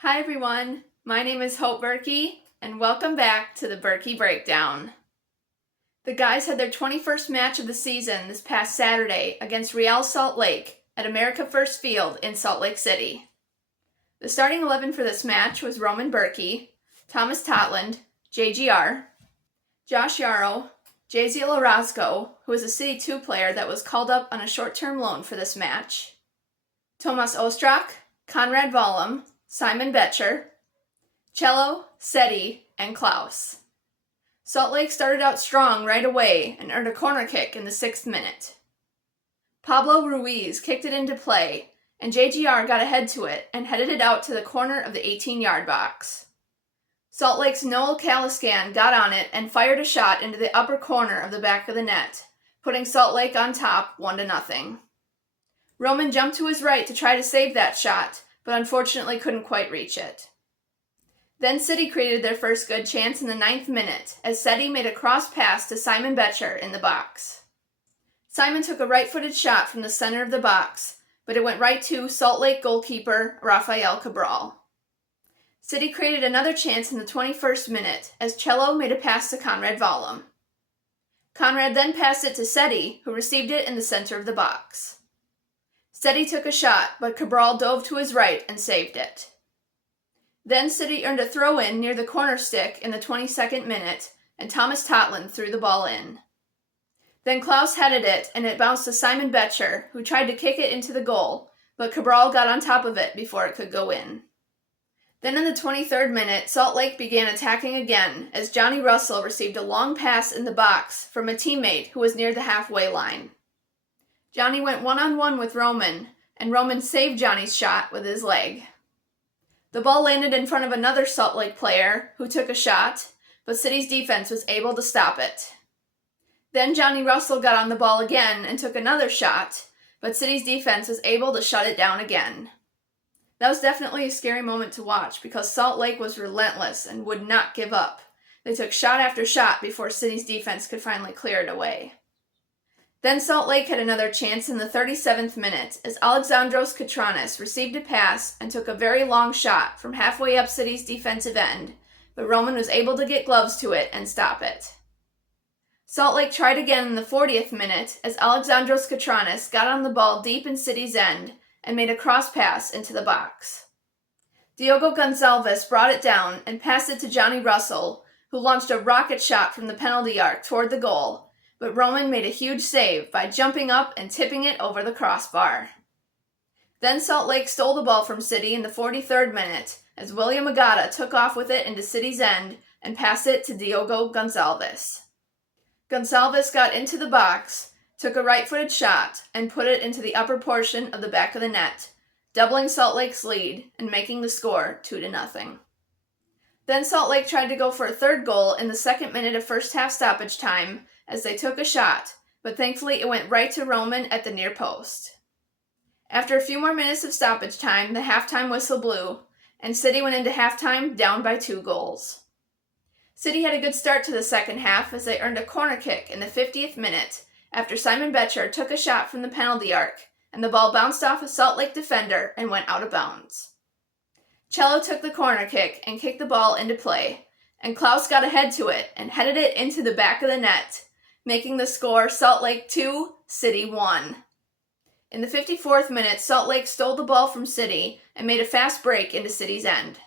Hi everyone, my name is Bürki, and welcome back to the Bürki Breakdown. The guys had their 21st match of the season this past Saturday against Real Salt Lake at America First Field in Salt Lake City. The starting 11 for this match was Roman Bürki, Thomas Totland, JGR, Josh Yarrow, Jaziel Orozco, who is a City 2 player that was called up on a short-term loan for this match, Tomas Ostrak, Conrad Vollum, Simon Betcher, Cello, Seti, and Klaus. Salt Lake started out strong right away and earned a corner kick in the 6th minute. Pablo Ruiz kicked it into play, and JGR got ahead to it and headed it out to the corner of the 18-yard box. Salt Lake's Noel Caliscan got on it and fired a shot into the upper corner of the back of the net, putting Salt Lake on top 1-0. Roman jumped to his right to try to save that shot, but unfortunately couldn't quite reach it. Then City created their first good chance in the 9th minute as Seti made a cross pass to Simon Betcher in the box. Simon took a right-footed shot from the center of the box, but it went right to Salt Lake goalkeeper Rafael Cabral. City created another chance in the 21st minute as Cello made a pass to Conrad Vollum. Conrad then passed it to Seti, who received it in the center of the box. Seti took a shot, but Cabral dove to his right and saved it. Then City earned a throw-in near the corner stick in the 22nd minute, and Thomas Totland threw the ball in. Then Klaus headed it, and it bounced to Simon Betcher, who tried to kick it into the goal, but Cabral got on top of it before it could go in. Then in the 23rd minute, Salt Lake began attacking again as Johnny Russell received a long pass in the box from a teammate who was near the halfway line. Johnny went one-on-one with Roman, and Roman saved Johnny's shot with his leg. The ball landed in front of another Salt Lake player, who took a shot, but City's defense was able to stop it. Then Johnny Russell got on the ball again and took another shot, but City's defense was able to shut it down again. That was definitely a scary moment to watch because Salt Lake was relentless and would not give up. They took shot after shot before City's defense could finally clear it away. Then Salt Lake had another chance in the 37th minute as Alexandros Katranis received a pass and took a very long shot from halfway up City's defensive end, but Roman was able to get gloves to it and stop it. Salt Lake tried again in the 40th minute as Alexandros Katranis got on the ball deep in City's end and made a cross pass into the box. Diogo Gonçalves brought it down and passed it to Johnny Russell, who launched a rocket shot from the penalty arc toward the goal, but Roman made a huge save by jumping up and tipping it over the crossbar. Then Salt Lake stole the ball from City in the 43rd minute as William Agata took off with it into City's end and passed it to Diogo Gonçalves. Gonçalves got into the box, took a right-footed shot, and put it into the upper portion of the back of the net, doubling Salt Lake's lead and making the score 2-0. Then Salt Lake tried to go for a third goal in the 2nd minute of first half stoppage time as they took a shot, but thankfully it went right to Roman at the near post. After a few more minutes of stoppage time, the halftime whistle blew, and City went into halftime down by 2 goals. City had a good start to the second half as they earned a corner kick in the 50th minute after Simon Betcher took a shot from the penalty arc, and the ball bounced off a Salt Lake defender and went out of bounds. Cello took the corner kick and kicked the ball into play, and Klaus got ahead to it and headed it into the back of the net, making the score Salt Lake 2, City 1. In the 54th minute, Salt Lake stole the ball from City and made a fast break into City's end.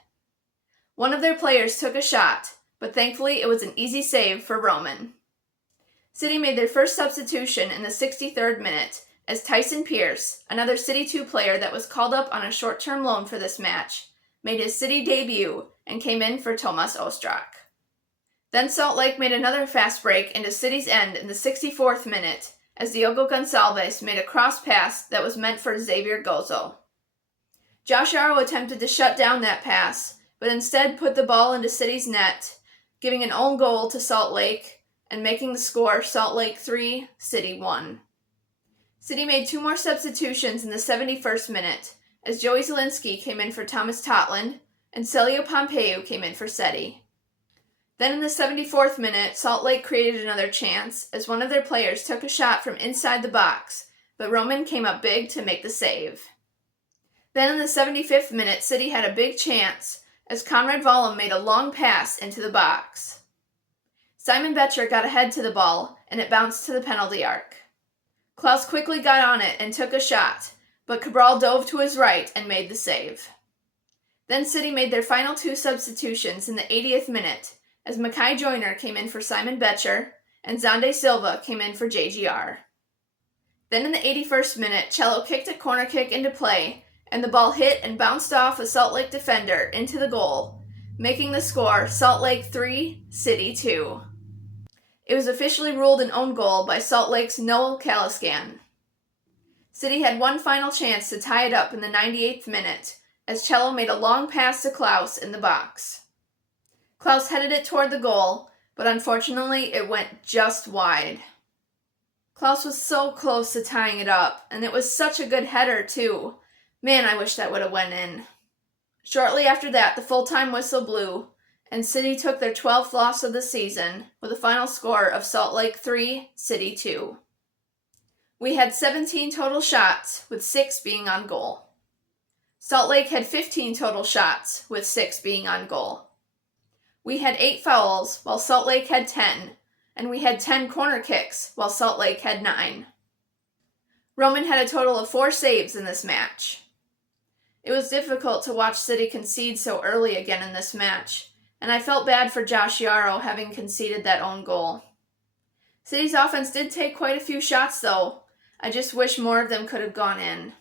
One of their players took a shot, but thankfully it was an easy save for Roman. City made their first substitution in the 63rd minute as Tyson Pierce, another City 2 player that was called up on a short-term loan for this match, made his City debut and came in for Tomas Ostrak. Then Salt Lake made another fast break into City's end in the 64th minute as Diogo Gonçalves made a cross pass that was meant for Xavier Gozo. Josh Yaro attempted to shut down that pass, but instead put the ball into City's net, giving an own goal to Salt Lake and making the score Salt Lake 3, City 1. City made 2 more substitutions in the 71st minute, as Joey Zielinski came in for Thomas Totland and Celio Pompeu came in for Seti. Then in the 74th minute, Salt Lake created another chance as one of their players took a shot from inside the box, but Roman came up big to make the save. Then in the 75th minute, City had a big chance as Conrad Vollum made a long pass into the box. Simon Betcher got ahead to the ball and it bounced to the penalty arc. Klaus quickly got on it and took a shot, but Cabral dove to his right and made the save. Then City made their final 2 substitutions in the 80th minute as Mackay Joyner came in for Simon Betcher and Xande Silva came in for JGR. Then in the 81st minute, Cello kicked a corner kick into play and the ball hit and bounced off a Salt Lake defender into the goal, making the score Salt Lake 3, City 2. It was officially ruled an own goal by Salt Lake's Noel Caliscan. City had one final chance to tie it up in the 98th minute as Cello made a long pass to Klaus in the box. Klaus headed it toward the goal, but unfortunately it went just wide. Klaus was so close to tying it up, and it was such a good header too. Man, I wish that would have went in. Shortly after that, the full-time whistle blew, and City took their 12th loss of the season with a final score of Salt Lake 3, City 2. We had 17 total shots, with 6 being on goal. Salt Lake had 15 total shots, with 6 being on goal. We had 8 fouls, while Salt Lake had 10, and we had 10 corner kicks, while Salt Lake had 9. Roman had a total of 4 saves in this match. It was difficult to watch City concede so early again in this match, and I felt bad for Josh Yaro having conceded that own goal. City's offense did take quite a few shots though. I just wish more of them could have gone in.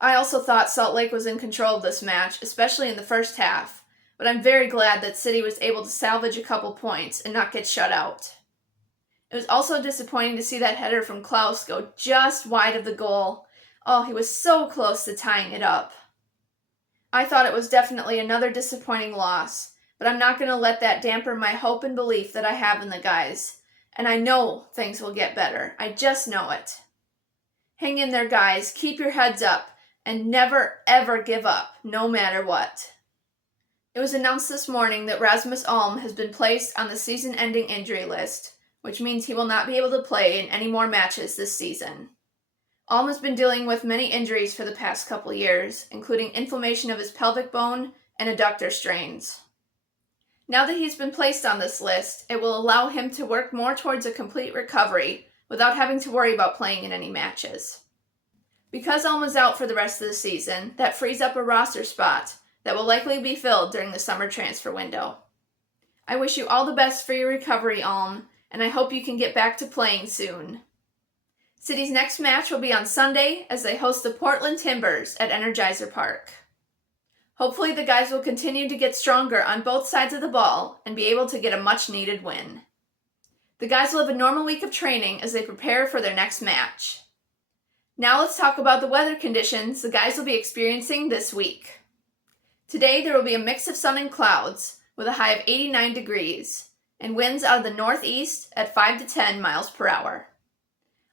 I also thought Salt Lake was in control of this match, especially in the first half, but I'm very glad that City was able to salvage a couple points and not get shut out. It was also disappointing to see that header from Klaus go just wide of the goal. Oh, he was so close to tying it up. I thought it was definitely another disappointing loss, but I'm not going to let that dampen my hope and belief that I have in the guys. And I know things will get better. I just know it. Hang in there, guys. Keep your heads up and never, ever give up, no matter what. It was announced this morning that Rasmus Alm has been placed on the season-ending injury list, which means he will not be able to play in any more matches this season. Alm has been dealing with many injuries for the past couple years, including inflammation of his pelvic bone and adductor strains. Now that he's been placed on this list, it will allow him to work more towards a complete recovery without having to worry about playing in any matches. Because Alm is out for the rest of the season, that frees up a roster spot that will likely be filled during the summer transfer window. I wish you all the best for your recovery, Alm, and I hope you can get back to playing soon. City's next match will be on Sunday as they host the Portland Timbers at Energizer Park. Hopefully the guys will continue to get stronger on both sides of the ball and be able to get a much-needed win. The guys will have a normal week of training as they prepare for their next match. Now let's talk about the weather conditions the guys will be experiencing this week. Today there will be a mix of sun and clouds with a high of 89 degrees and winds out of the northeast at 5 to 10 miles per hour.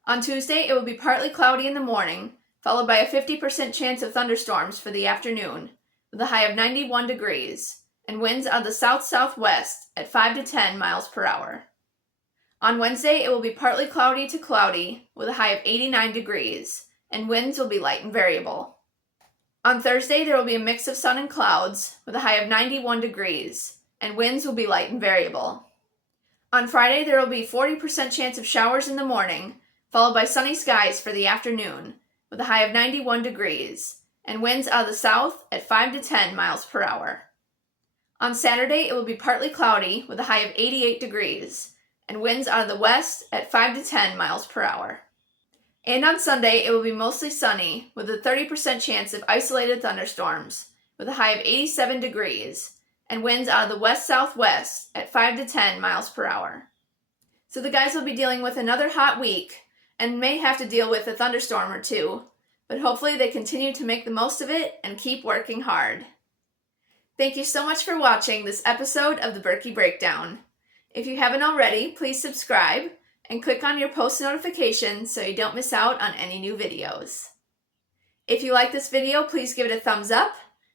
On Tuesday, it will be partly cloudy in the morning, followed by a 50% chance of thunderstorms for the afternoon, with a high of 91 degrees, and winds out of the south-southwest at 5 to 10 miles per hour. On Wednesday, it will be partly cloudy to cloudy, with a high of 89 degrees, and winds will be light and variable. On Thursday, there will be a mix of sun and clouds, with a high of 91 degrees, and winds will be light and variable. On Friday, there will be 40% chance of showers in the morning, followed by sunny skies for the afternoon, with a high of 91 degrees, and winds out of the south at 5 to 10 miles per hour. On Saturday, it will be partly cloudy, with a high of 88 degrees, and winds out of the west at 5 to 10 miles per hour. And on Sunday, it will be mostly sunny, with a 30% chance of isolated thunderstorms, with a high of 87 degrees, and winds out of the west-southwest at 5 to 10 miles per hour. So the guys will be dealing with another hot week, and may have to deal with a thunderstorm or two, but hopefully they continue to make the most of it and keep working hard. Thank you so much for watching this episode of the Bürki Breakdown. If you haven't already, please subscribe and click on your post notifications so you don't miss out on any new videos. If you like this video, please give it a thumbs up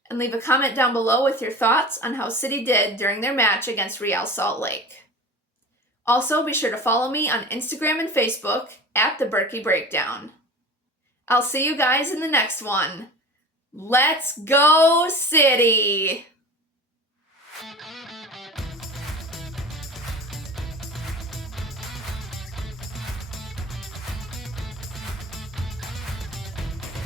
and leave a comment down below with your thoughts on how City did during their match against Real Salt Lake. Also, be sure to follow me on Instagram and Facebook at the Bürki Breakdown. I'll see you guys in the next one. Let's go, City!